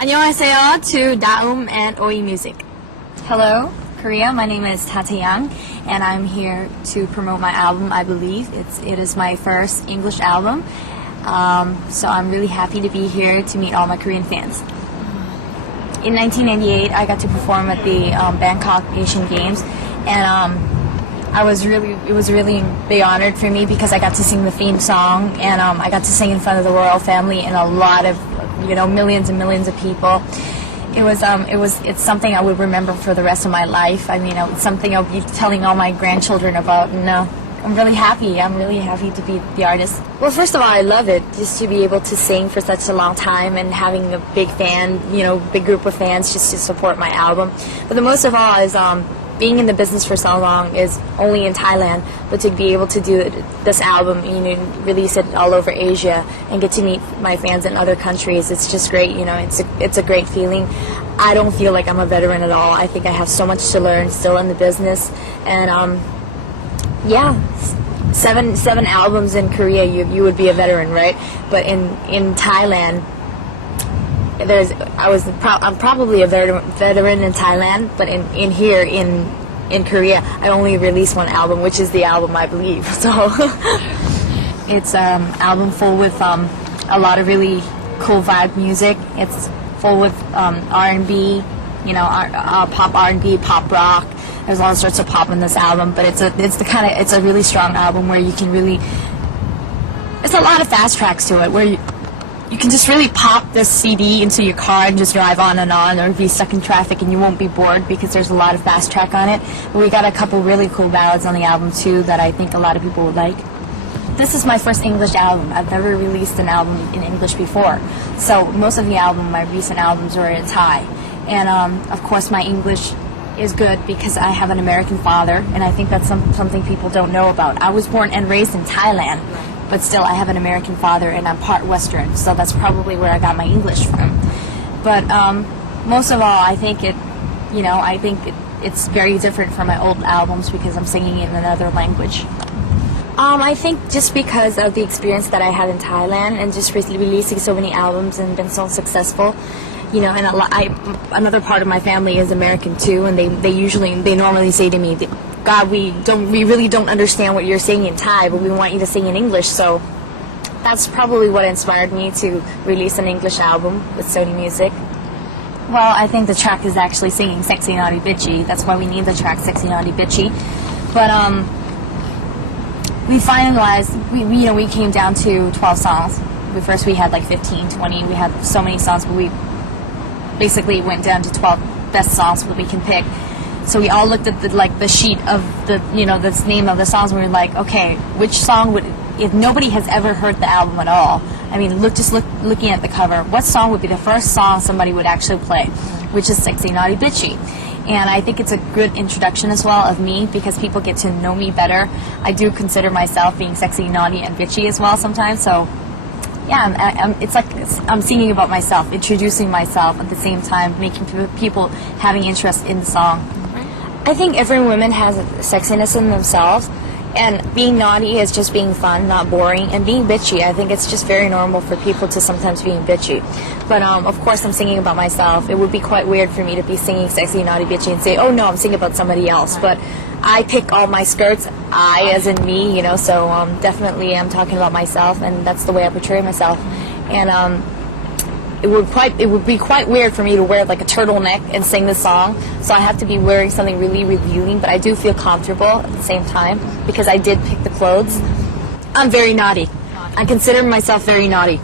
안녕하세요 to Daum and Oi Music. Hello, Korea. My name is Tata, and I'm here to promote my album. I believe it is my first English album, so I'm really happy to be here to meet all my Korean fans. In 1998, I got to perform at the Bangkok Asian Games, and it was really big honor for me because I got to sing the theme song, and I got to sing in front of the royal family and a lot of millions and millions of people. It's something I would remember for the rest of my life. I mean, it's something I'll be telling all my grandchildren about, and I'm really happy. I'm really happy to be the artist. Well, first of all, I love it just to be able to sing for such a long time and having a big fan, big group of fans just to support my album. But the most of all is being in the business for so long is only in Thailand, but to be able to do this album, release it all over Asia and get to meet my fans in other countries, it's just great. It's a great feeling. I don't feel like I'm a veteran at all. I think I have so much to learn still in the business, and seven albums in Korea, you would be a veteran, right? But in Thailand, I'm probably a veteran in Thailand, but in Korea, I only released one album, which is the album I believe. So it's an album full with a lot of really cool vibe music. It's full with R&B, pop R&B, pop rock. There's all sorts of pop in this album, but it's a really strong album where you can really. It's a lot of fast tracks to it where you can just really pop this CD into your car and just drive on, or be stuck in traffic and you won't be bored because there's a lot of fast track on it. But we got a couple really cool ballads on the album too that I think a lot of people would like. This is my first English album. I've never released an album in English before. So most of my recent albums were in Thai. And of course my English is good because I have an American father, and I think that's something people don't know about. I was born and raised in Thailand, but still I have an American father and I'm part Western, so that's probably where I got my English from. But most of all, I think it's very different from my old albums because I'm singing in another language. I think just because of the experience that I had in Thailand and just releasing so many albums and been so successful, and another part of my family is American too, and they normally say to me, God, we really don't understand what you're saying in Thai, but we want you to sing in English. So that's probably what inspired me to release an English album with Sony Music. Well, I think the track is actually singing Sexy Naughty Bitchy. That's why we need the track Sexy Naughty Bitchy. But we finalized, we came down to 12 songs. First we had like 15, 20. We had so many songs, but we basically went down to 12 best songs that we can pick. So we all looked at the sheet of the name of the songs, and we were like, okay, which song would, if nobody has ever heard the album at all, I mean, looking at the cover, what song would be the first song somebody would actually play, which is Sexy Naughty Bitchy. And I think it's a good introduction as well of me because people get to know me better. I do consider myself being sexy, naughty, and bitchy as well sometimes, so yeah, it's like I'm singing about myself, introducing myself at the same time, making people having interest in the song. I think every woman has sexiness in themselves, and being naughty is just being fun, not boring, and being bitchy, I think it's just very normal for people to sometimes being bitchy. But of course I'm singing about myself. It would be quite weird for me to be singing sexy, naughty, bitchy and say, oh no, I'm singing about somebody else. But I pick all my skirts, I as in me, so definitely I'm talking about myself, and that's the way I portray myself. And it would be quite weird for me to wear like a turtleneck and sing the song, so I have to be wearing something really revealing, but I do feel comfortable at the same time because I did pick the clothes. I'm very naughty. I consider myself very naughty.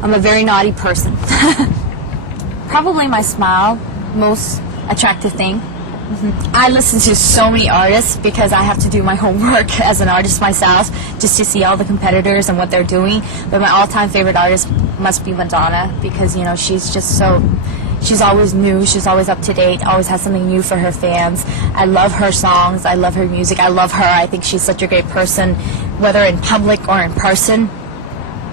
I'm a very naughty person. Probably my smile, most attractive thing. I listen to so many artists because I have to do my homework as an artist myself, just to see all the competitors and what they're doing. But my all-time favorite artist must be Madonna because, she's just she's always new, she's always up to date, always has something new for her fans. I love her songs, I love her music, I love her. I think she's such a great person, whether in public or in person.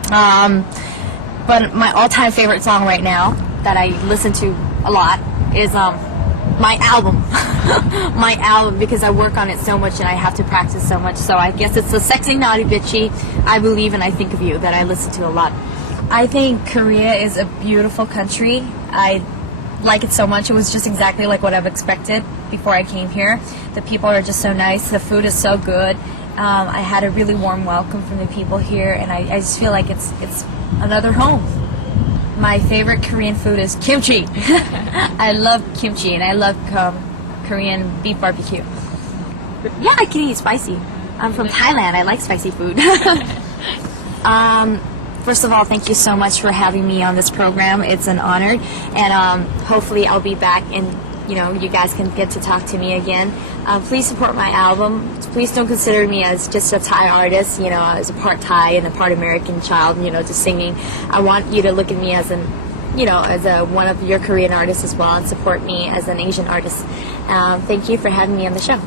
But my all-time favorite song right now that I listen to a lot is my album. My album, because I work on it so much and I have to practice so much. So I guess it's the Sexy Naughty Bitchy, I Believe and I Think of You that I listen to a lot. I think Korea is a beautiful country. I like it so much. It was just exactly like what I've expected before I came here. The people are just so nice. The food is so good. I had a really warm welcome from the people here, and I just feel like it's another home. My favorite Korean food is kimchi. I love kimchi, and I love Korean beef barbecue. Yeah, I can eat spicy. I'm from Thailand. I like spicy food. First of all, thank you so much for having me on this program. It's an honor, and hopefully I'll be back and you guys can get to talk to me again. Please support my album. Please don't consider me as just a Thai artist, as a part Thai and a part American child, just singing. I want you to look at me as one of your Korean artists as well and support me as an Asian artist. Thank you for having me on the show.